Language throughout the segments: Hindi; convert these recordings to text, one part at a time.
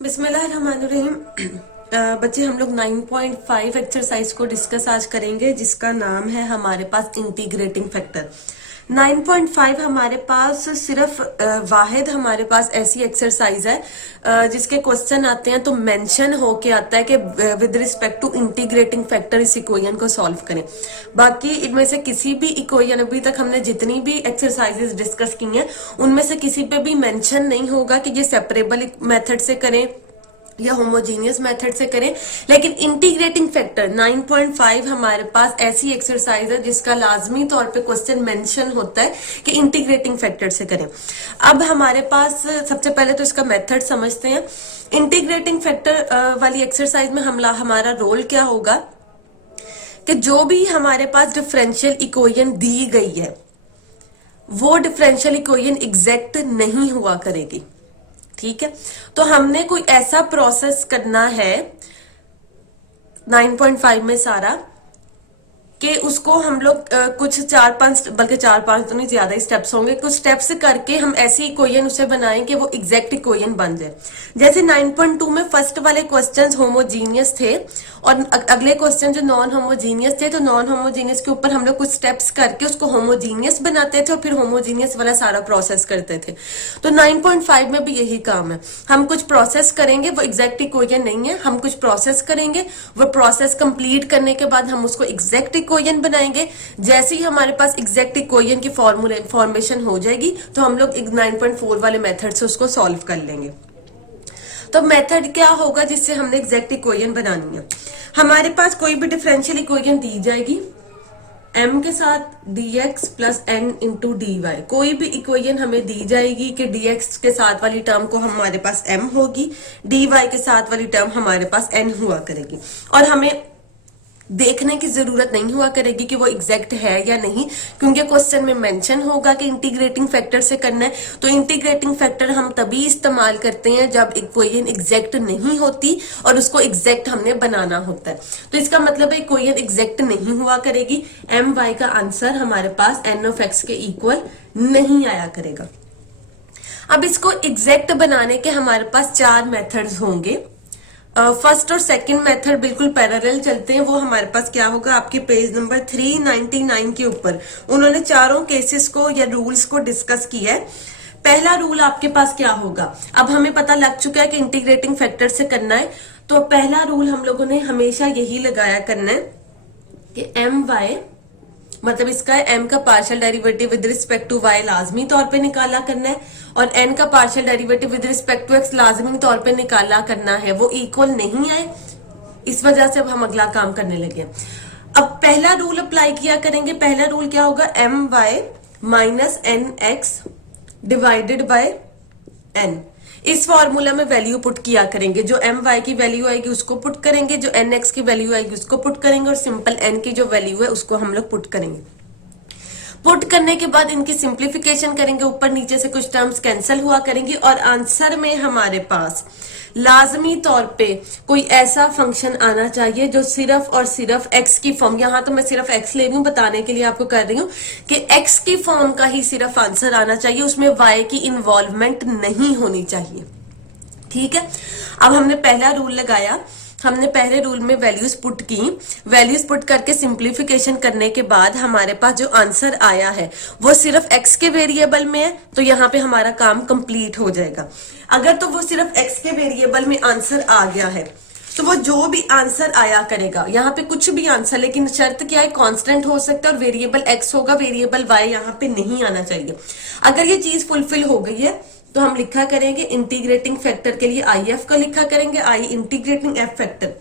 बिस्मिल्लाहिर्रहमानिर्रहीम। बच्चे हम लोग 9.5 एक्सरसाइज को डिस्कस आज करेंगे जिसका नाम है हमारे पास इंटीग्रेटिंग फैक्टर। 9.5 हमारे पास सिर्फ वाहिद हमारे पास ऐसी एक्सरसाइज है जिसके क्वेश्चन आते हैं तो मेंशन होके आता है कि with respect to integrating factor इस इक्वेशन को सॉल्व करें। बाकी इनमें से किसी भी इक्वेशन अभी तक हमने जितनी भी एक्सरसाइजेस डिस्कस की हैं उनमें से किसी पे भी मेंशन नहीं होगा कि ये सेपरेबल मेथड से करें या होमोजीनियस मेथड से करें। लेकिन इंटीग्रेटिंग फैक्टर 9.5 हमारे पास ऐसी एक्सरसाइज है जिसका लाजमी तौर पे क्वेश्चन मेंशन होता है कि इंटीग्रेटिंग फैक्टर से करें। अब हमारे पास सबसे पहले तो इसका मेथड समझते हैं। इंटीग्रेटिंग फैक्टर वाली एक्सरसाइज में हमारा रोल क्या होगा कि जो भी हमारे पास डिफरेंशियल इक्वेशन दी गई है वो डिफरेंशियल इक्वेशन एग्जैक्ट नहीं हुआ करेगी। ठीक है, तो हमने कोई ऐसा प्रोसेस करना है 9.5 में सारा कि उसको हम लोग कुछ 4-5 बल्कि 4-5 तो नहीं ज्यादा ही स्टेप्स होंगे, कुछ स्टेप्स करके हम ऐसी इक्वेशन उसे बनाएं कि वो एग्जैक्ट इक्वेशन बन जाए। जैसे 9.2 में फर्स्ट वाले क्वेश्चंस होमोजीनियस थे और अगले क्वेश्चन जो नॉन होमोजीनियस थे, तो नॉन होमोजीनियस के ऊपर हम लोग कुछ स्टेप्स करके उसको होमोजीनियस बनाते थे और फिर होमोजीनियस वाला सारा प्रोसेस करते थे। तो 9.5 में भी यही काम है, हम कुछ प्रोसेस करेंगे, वो एग्जैक्ट इक्वेशन नहीं है, हम कुछ प्रोसेस करेंगे, वो प्रोसेस कंप्लीट करने के बाद हम उसको एग्जैक्ट इक्वेशन बनाएंगे। जैसे ही हमारे पास एग्जैक्ट इक्वेशन की फॉर्मेशन हो जाएगी तो हम लोग 9.4 वाले मेथड से उसको सॉल्व कर लेंगे। तो मेथड क्या होगा जिससे हमने एग्जैक्ट इक्वेशन बनानी है। हमारे पास कोई भी डिफरेंशियल इक्वेशन दी जाएगी m के साथ dx plus n into dy। कोई भी इक्वेशन हमें दी जाएगी कि dx के साथ वाली टर्म को हमारे पास m होगी, dy के साथ वाली टर्म हमारे पास n हुआ करेगी और हमें देखने की जरूरत नहीं हुआ करेगी कि वो एग्जैक्ट है या नहीं, क्योंकि क्वेश्चन में मेंशन होगा कि इंटीग्रेटिंग फैक्टर से करना है। तो इंटीग्रेटिंग फैक्टर हम तभी इस्तेमाल करते हैं जब इक्वेशन एग्जैक्ट नहीं होती और उसको एग्जैक्ट हमने बनाना होता है। तो इसका मतलब है इक्वेशन एग्जैक्ट नहीं हुआ करेगी, एम वाई का आंसर हमारे पास एन ऑफ एक्स के इक्वल नहीं आया करेगा। अब इसको एग्जैक्ट बनाने के हमारे पास 4 मेथड्स होंगे। फर्स्ट और सेकंड मेथड बिल्कुल पैरेलल चलते हैं। वो हमारे पास क्या होगा, आपके पेज नंबर 399 के ऊपर उन्होंने चारों केसेस को या रूल्स को डिस्कस किया है। पहला रूल आपके पास क्या होगा, अब हमें पता लग चुका है कि इंटीग्रेटिंग फैक्टर से करना है, तो पहला रूल हम लोगों ने हमेशा यही लगाया करना है कि एम वाई मतलब इसका m का partial derivative with respect to y लाजमी तौर पे निकाला करना है और n का partial derivative with respect to x लाजमी तौर पे निकाला करना है, वो इक्वल नहीं आए। इस वजह से अब हम अगला काम करने लगे। अब पहला रूल अप्लाई किया करेंगे। पहला रूल क्या होगा, M Y minus N X divided by n। इस फॉर्मूला में वैल्यू पुट किया करेंगे, जो एम वाई की वैल्यू आएगी उसको पुट करेंगे, जो एन एक्स की वैल्यू आएगी उसको पुट करेंगे और सिंपल एन की जो वैल्यू है उसको हम लोग पुट करेंगे। पुट करने के बाद इनकी सिंप्लीफिकेशन करेंगे, ऊपर नीचे से कुछ टर्म्स कैंसिल हुआ करेंगी और आंसर में हमारे पास लाजमी तौर पे कोई ऐसा फंक्शन आना चाहिए जो सिर्फ और सिर्फ x की फॉर्म, यहां तो मैं सिर्फ x ले रही हूं बताने के लिए आपको कर रही हूं कि x की फॉर्म का ही सिर्फ आंसर आना चाहिए, उसमें y की इन्वॉल्वमेंट नहीं होनी चाहिए। ठीक है, अब हमने पहला रूल लगाया, हमने पहले रूल में वैल्यूज पुट की, वैल्यूज पुट करके सिंप्लीफिकेशन करने के बाद हमारे पास जो आंसर आया है वो सिर्फ x के वेरिएबल में है, तो यहाँ पे हमारा काम कंप्लीट हो जाएगा। अगर तो वो सिर्फ x के वेरिएबल में आंसर आ गया है तो वो जो भी आंसर आया करेगा, यहाँ पे कुछ भी आंसर, लेकिन शर्त क्या है, कांस्टेंट हो सकता है और वेरिएबल x होगा, वेरिएबल y यहाँ पे नहीं आना चाहिए। अगर ये चीज फुलफिल हो गई है तो हम लिखा करेंगे इंटीग्रेटिंग फैक्टर के लिए आई एफ का लिखा करेंगे, I integrating F factor.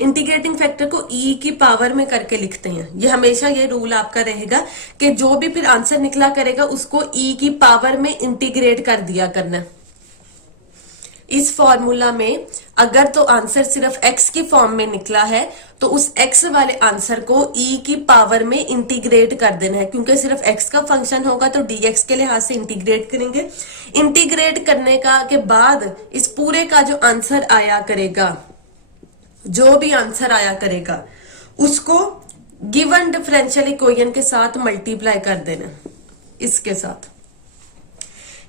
Integrating factor को ई की पावर में करके लिखते हैं। ये हमेशा ये रूल आपका रहेगा कि जो भी फिर आंसर निकला करेगा उसको ई की पावर में इंटीग्रेट कर दिया करना। इस फॉर्मूला में अगर तो आंसर सिर्फ x की फॉर्म में निकला है तो उस x वाले आंसर को e की पावर में इंटीग्रेट कर देना है, क्योंकि सिर्फ x का फंक्शन होगा तो dx के लिहाज से इंटीग्रेट करेंगे। इंटीग्रेट करने का के बाद इस पूरे का जो आंसर आया करेगा, जो भी आंसर आया करेगा उसको गिवन डिफरेंशियल इक्वेशन के साथ मल्टीप्लाई कर देना, इसके साथ।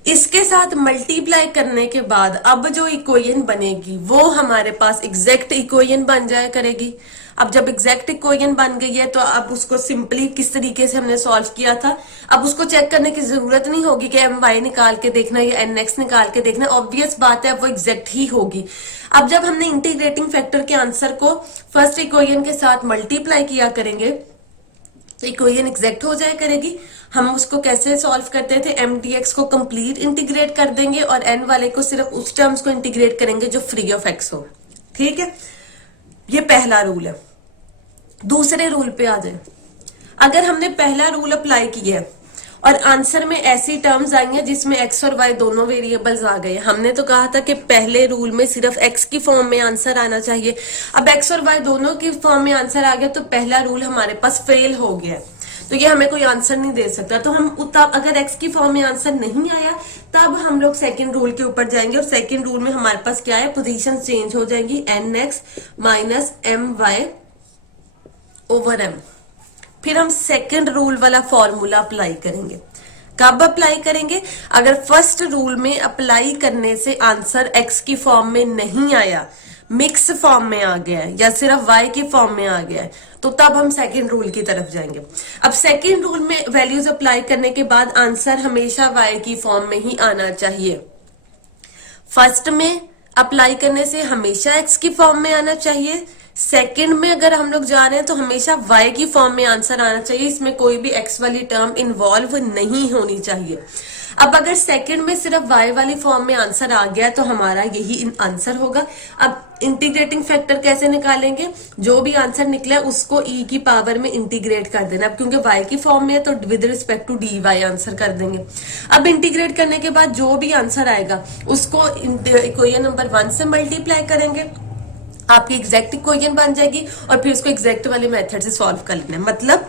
इसके साथ मल्टीप्लाई करने के बाद अब जो इक्वेशन बनेगी वो हमारे पास एग्जैक्ट इक्वेशन बन जाया करेगी। अब जब एग्जैक्ट इक्वेशन बन गई है तो अब उसको सिंपली किस तरीके से हमने सॉल्व किया था, अब उसको चेक करने की जरूरत नहीं होगी कि एम वाई निकाल के देखना या एन एक्स निकाल के देखना, ऑब्वियस बात है वो एग्जैक्ट ही होगी। अब जब हमने इंटीग्रेटिंग फैक्टर के आंसर को फर्स्ट इक्वेशन के साथ मल्टीप्लाई किया करेंगे तो इक्वेशन एग्जैक्ट हो जाया करेगी। हम उसको कैसे सॉल्व करते थे, एम डी एक्स को कंप्लीट इंटीग्रेट कर देंगे और एन वाले को सिर्फ उस टर्म्स को इंटीग्रेट करेंगे जो फ्री ऑफ एक्स हो। ठीक है, ये पहला रूल है। दूसरे रूल पे आ जाए, अगर हमने पहला रूल अप्लाई किया है और आंसर में ऐसी टर्म्स आई हैं जिसमें एक्स और वाई दोनों वेरिएबल्स आ गए, हमने तो कहा था कि पहले रूल में सिर्फ एक्स की फॉर्म में आंसर आना चाहिए। अब एक्स और वाई दोनों की फॉर्म में आंसर आ गया तो पहला रूल हमारे पास फेल हो गया, तो ये हमें कोई आंसर नहीं दे सकता। तो हम अगर एक्स की फॉर्म में आंसर नहीं आया तब हम लोग सेकंड रूल के ऊपर जाएंगे और सेकंड रूल में हमारे पास क्या है, पोजीशन चेंज हो जाएंगी, N X minus M Y over M. फिर हम सेकंड रूल वाला फॉर्मूला अप्लाई करेंगे। कब अप्लाई करेंगे, अगर फर्स्ट रूल में अप्लाई करने से आंसर एक्स की फॉर्म में नहीं आया, मिक्स फॉर्म में आ गया है या सिर्फ वाई की फॉर्म में आ गया है, तो तब हम सेकंड रूल की तरफ जाएंगे। अब सेकंड रूल में वैल्यूज अप्लाई करने के बाद आंसर हमेशा वाई की फॉर्म में ही आना चाहिए। फर्स्ट में अप्लाई करने से हमेशा एक्स की फॉर्म में आना चाहिए, सेकंड में अगर हम लोग जा रहे हैं तो हमेशा वाई की फॉर्म में आंसर आना चाहिए, इसमें कोई भी एक्स वाली टर्म इन्वॉल्व नहीं होनी चाहिए। अब अगर सेकंड में सिर्फ वाई वाली फॉर्म में आंसर आ गया तो हमारा यही आंसर होगा। अब इंटीग्रेटिंग फैक्टर कैसे निकालेंगे, जो भी आंसर निकला उसको ई की पावर में इंटीग्रेट कर देना। अब क्योंकि वाई की फॉर्म में है तो with respect to D Y answer कर देंगे। अब इंटीग्रेट करने के बाद जो भी आंसर आएगा उसको इक्वेशन नंबर 1 से मल्टीप्लाई करेंगे, आपकी एग्जैक्ट इक्वेशन बन जाएगी और फिर उसको एग्जैक्ट वाले मेथड से सॉल्व कर लेना है। मतलब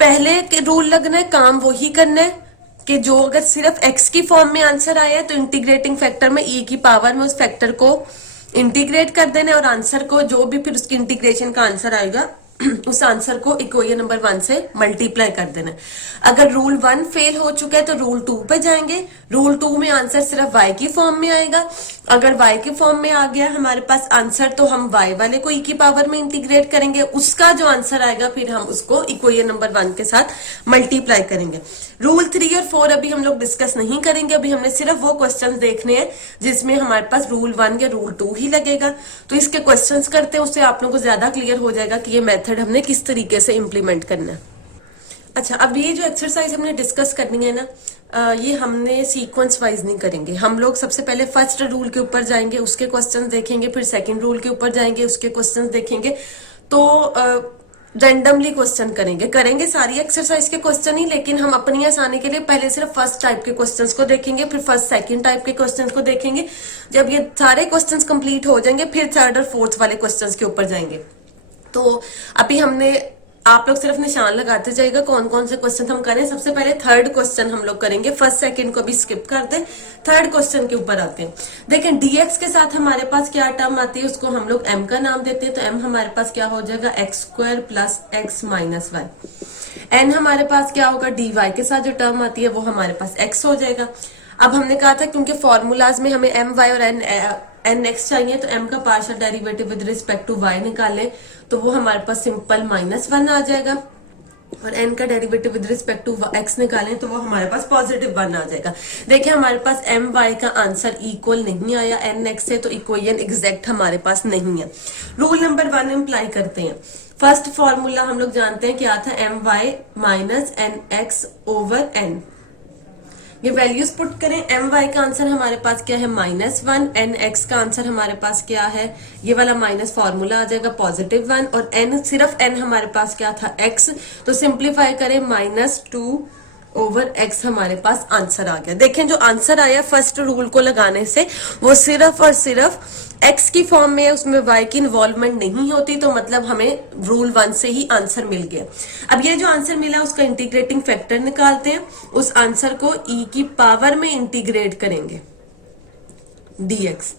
पहले के रूल लगना है, काम वही करना है कि जो अगर सिर्फ x की फॉर्म में आंसर आया है तो इंटीग्रेटिंग फैक्टर में e की पावर में उस फैक्टर को इंटीग्रेट कर देना है और आंसर को जो भी फिर उसकी इंटीग्रेशन का आंसर आएगा उस आंसर को इक्वेशन नंबर 1 से मल्टीप्लाई कर देना। अगर रूल 1 फेल हो चुका है तो रूल 2 पे जाएंगे। रूल 2 में आंसर सिर्फ y की फॉर्म में आएगा, अगर y की फॉर्म में आ गया हमारे पास आंसर तो हम y वाले को e की पावर में इंटीग्रेट करेंगे, उसका जो आंसर आएगा फिर हम उसको इक्वेशन नंबर 1 के साथ मल्टीप्लाई करेंगे। रूल 3 और 4 अभी हम लोग डिस्कस नहीं करेंगे, अभी हमने सिर्फ वो क्वेश्चंस देखने हैं जिसमें हमारे पास रूल 1 या रूल 2 ही लगेगा। तो इसके क्वेश्चंस करते हैं, उससे आप लोगों को ज्यादा क्लियर हो जाएगा कि ये मेथड हमने किस तरीके से इंप्लीमेंट करना है। अच्छा, अब ये जो एक्सरसाइज हमने डिस्कस करनी है ना, ये हमने सीक्वेंस वाइज नहीं करेंगे। हम लोग सबसे पहले फर्स्ट रूल के ऊपर जाएंगे, उसके क्वेश्चंस देखेंगे, फिर सेकंड रूल के ऊपर जाएंगे, उसके क्वेश्चंस देखेंगे। तो रैंडमली क्वेश्चन करेंगे सारी एक्सरसाइज के क्वेश्चन ही, लेकिन हम अपनी आसानी के लिए पहले सिर्फ फर्स्ट टाइप के क्वेश्चंस को देखेंगे, फिर फर्स्ट सेकंड टाइप के क्वेश्चंस को देखेंगे। जब ये सारे क्वेश्चंस कंप्लीट हो जाएंगे फिर थर्ड और फोर्थ वाले क्वेश्चंस के ऊपर जाएंगे। तो अभी हमने, आप लोग सिर्फ निशान लगाते जाइएगा कौन कौन से क्वेश्चन हम करें। सबसे पहले थर्ड क्वेश्चन हम लोग करेंगे, फर्स्ट सेकंड को भी स्किप कर दें, थर्ड क्वेश्चन के ऊपर आते हैं। देखें dx के साथ हमारे पास क्या टर्म आती है, उसको हम लोग m का नाम देते हैं, तो m हमारे पास क्या हो जाएगा, X square plus X minus Y. n हमारे पास क्या होगा, dy के साथ जो टर्म आती है वो हमारे पास x हो जाएगा। अब हमने कहा था क्योंकि फॉर्मूलाज में हमें एम वाई और एन एक्स चाहिए, तो m का partial derivative with respect to y निकाले तो वो हमारे पास सिंपल -1 आ जाएगा, और n का derivative with respect to x निकालें तो वो हमारे पास +1 आ जाएगा। देखिए हमारे पास एम वाई का आंसर इक्वल नहीं आया एन एक्स से, तो इक्वेशन एग्जैक्ट हमारे पास नहीं है। रूल नंबर 1 इम्प्लाई करते हैं। फर्स्ट फॉर्मूला हम लोग जानते हैं क्या था, M Y minus N X over N. ये वैल्यूज पुट करें, एम वाई का आंसर हमारे पास क्या है -1, एन एक्स का आंसर हमारे पास क्या है, ये वाला माइनस फॉर्मूला आ जाएगा +1, और एन सिर्फ एन हमारे पास क्या था, एक्स, तो सिंप्लीफाई करें -2 ओवर एक्स हमारे पास आंसर आ गया। देखें जो आंसर आया फर्स्ट रूल को लगाने से वो सिर्फ और सिर्फ एक्स की फॉर्म में है, उसमें वाई की इन्वॉल्वमेंट नहीं होती, तो मतलब हमें रूल 1 से ही आंसर मिल गया। अब ये जो आंसर मिला उसका इंटीग्रेटिंग फैक्टर निकालते हैं, उस आंसर को ई की पावर में इंटीग्रेट करेंगे। dx।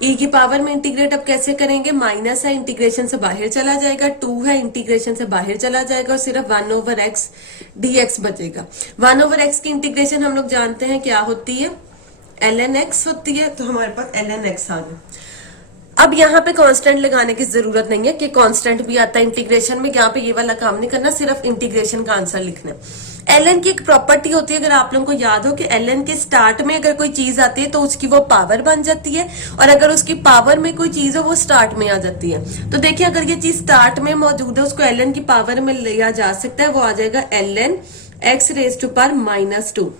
e की पावर में इंटीग्रेट अब कैसे करेंगे, माइनस है इंटीग्रेशन से बाहर चला जाएगा, 2 है इंटीग्रेशन से बाहर चला जाएगा और सिर्फ 1/x dx बचेगा। 1/x की इंटीग्रेशन हम लोग जानते हैं क्या होती है, ln x होती है, तो हमारे पास ln x आ गया। अब यहाँ पे कांस्टेंट लगाने की जरूरत नहीं है कि कांस्टेंट भी आता है इंटीग्रेशन में, यहाँ पे ये वाला काम नहीं करना, सिर्फ इंटीग्रेशन का आंसर लिखना है। ln की एक प्रॉपर्टी होती है, अगर आप लोगों को याद हो कि ln के स्टार्ट में अगर कोई चीज आती है तो उसकी वो पावर बन जाती है, और अगर उसकी पावर में कोई चीज हो वो स्टार्ट में आ जाती है। तो देखिए अगर ये चीज स्टार्ट में मौजूद है उसको ln की पावर में लिया जा सकता है, वो आ जाएगा ln x raise to power -2।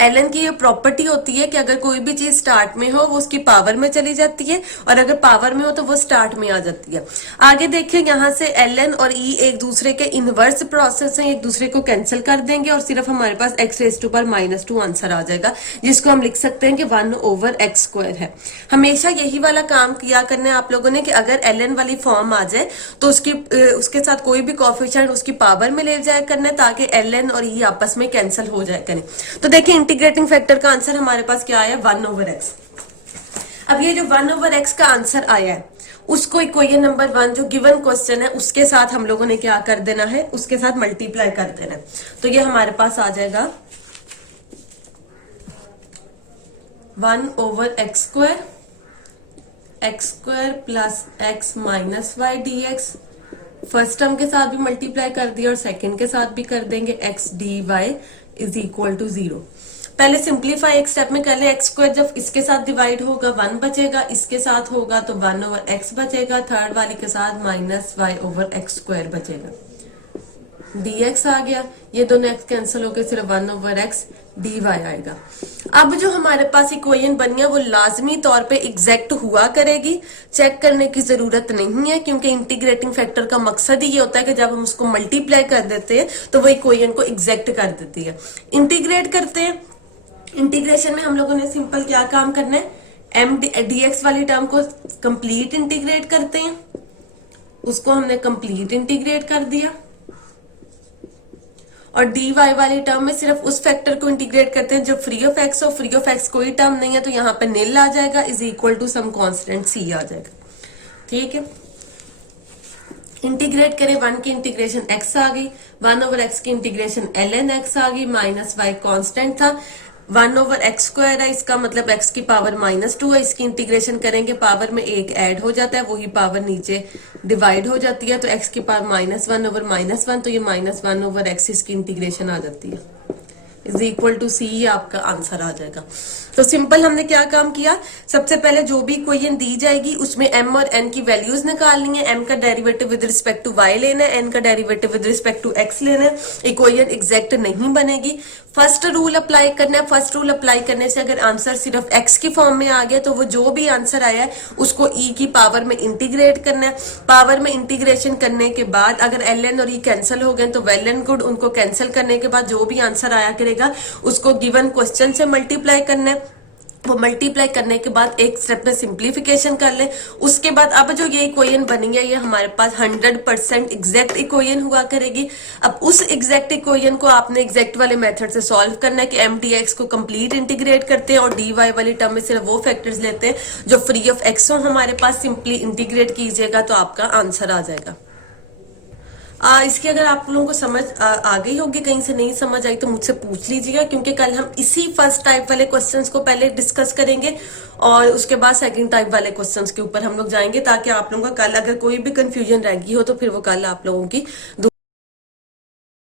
ln की ये प्रॉपर्टी होती है कि अगर कोई भी चीज स्टार्ट में हो वो उसकी पावर में चली जाती है, और अगर पावर में हो तो वो स्टार्ट में आ जाती है। आगे देखिए यहाँ से ln और e एक दूसरे के इनवर्स प्रोसेस हैं, एक दूसरे को कैंसिल कर देंगे और सिर्फ हमारे पास x raise to power -2 answer आ जाएगा, जिसको हम लिख सकते हैं कि 1/x² है। हमेशा यही वाला काम किया करना है आप लोगों ने कि अगर ln वाली फॉर्म आ जाए तो उसके साथ कोई भी कोएफिशिएंट उसकी पावर में ले जाया करना है, ताकि ln और e आपस में कैंसिल हो जाए करें। तो देखिए इंटीग्रेटिंग फैक्टर का आंसर हमारे पास क्या आया, 1/x। अब ये जो 1/x का आंसर आया है उसको इक्वेशन नंबर 1 जो गिवन क्वेश्चन है उसके साथ हम लोगों ने क्या कर देना है, उसके साथ मल्टीप्लाई कर देना है। तो ये हमारे पास आ जाएगा 1/x² x² plus x minus y dx। First term के साथ भी मल्टीप्लाई कर दिया और सेकंड के साथ भी कर देंगे, x dy is equal to 0। पहले सिंप्लीफाई एक स्टेप में कर ले, x² जब इसके साथ डिवाइड होगा 1 बचेगा, इसके साथ होगा तो 1/x बचेगा, थर्ड वाली के साथ -y/x² बचेगा, dx आ गया, ये दोनों x कैंसिल होकर सिर्फ 1/x dy आएगा। अब जो हमारे पास इक्वेशन बनी है वो लाजमी तौर पे एग्जैक्ट हुआ करेगी, चेक करने की जरूरत नहीं है, क्योंकि इंटीग्रेटिंग फैक्टर का मकसद ही ये होता है कि जब हम उसको मल्टीप्लाई कर देते हैं तो वो इक्वेशन को एग्जैक्ट कर देती है। इंटीग्रेट करते हैं, इंटीग्रेशन में हम लोगों ने सिंपल क्या काम करना है, m dx वाली टर्म को कंप्लीट इंटीग्रेट करते हैं, उसको हमने कंप्लीट इंटीग्रेट कर दिया, और dy वाली टर्म में सिर्फ उस फैक्टर को इंटीग्रेट करते हैं जो फ्री ऑफ x हो, फ्री ऑफ x कोई टर्म नहीं है तो यहाँ पे निल आ जाएगा, is equal to some constant c आ जाएगा। ठीक है, इंटीग्रेट करें, 1 की इंटीग्रेशन x आ गई, 1/x की इंटीग्रेशन ln x आ गई, माइनस y कांस्टेंट था, 1/x² है, इसका मतलब x की पावर -2 है, इसकी इंटीग्रेशन करेंगे पावर में 1 ऐड हो जाता है, वही पावर नीचे डिवाइड हो जाती है, तो x की पावर -1/-1, तो ये -1/x इसकी इंटीग्रेशन आ जाती है, इज इक्वल टू c, आपका आंसर आ जाएगा। तो सिंपल हमने क्या काम किया, सबसे पहले जो भी इक्वेशन दी जाएगी उसमें m और n की वैल्यूज निकालनी है, m का derivative with respect to y लेना है, n का derivative with respect to x लेना है, इक्वेशन एग्जैक्ट नहीं बनेगी। फर्स्ट रूल अप्लाई करना है, फर्स्ट रूल अप्लाई करने से अगर आंसर सिर्फ x की फॉर्म में आ गया तो वो जो भी आंसर आया है उसको e की पावर में इंटीग्रेट करना है, पावर में इंटीग्रेशन करने के बाद अगर ln और e कैंसिल हो गए तो वेल एंड गुड, उनको कैंसिल करने के बाद जो भी आंसर आया करेगा उसको गिवन क्वेश्चन से मल्टीप्लाई करना है, वो मल्टीप्लाई करने के बाद एक स्टेप में सिंप्लीफिकेशन कर ले, उसके बाद अब जो ये इक्वेशन बनी है ये हमारे पास 100% एग्जैक्ट इक्वेशन हुआ करेगी। अब उस एग्जैक्ट इक्वेशन को आपने एग्जैक्ट वाले मेथड से सॉल्व करना है कि m dx को कंप्लीट इंटीग्रेट करते हैं और dy वाली टर्म में सिर्फ वो फैक्टर्स लेते हैं जो फ्री ऑफ x हो हमारे पास, सिंपली इंटीग्रेट कीजिएगा तो आपका आंसर आ जाएगा। इसकी अगर आप लोगों को समझ आ गई होगी, कहीं से नहीं समझ आई तो मुझसे पूछ लीजिएगा, क्योंकि कल हम इसी फर्स्ट टाइप वाले क्वेश्चंस को पहले डिस्कस करेंगे और उसके बाद सेकंड टाइप वाले क्वेश्चंस के ऊपर हम लोग जाएंगे, ताकि आप लोगों का कल अगर कोई भी कंफ्यूजन रह गई हो तो फिर वो कल आप लोगों की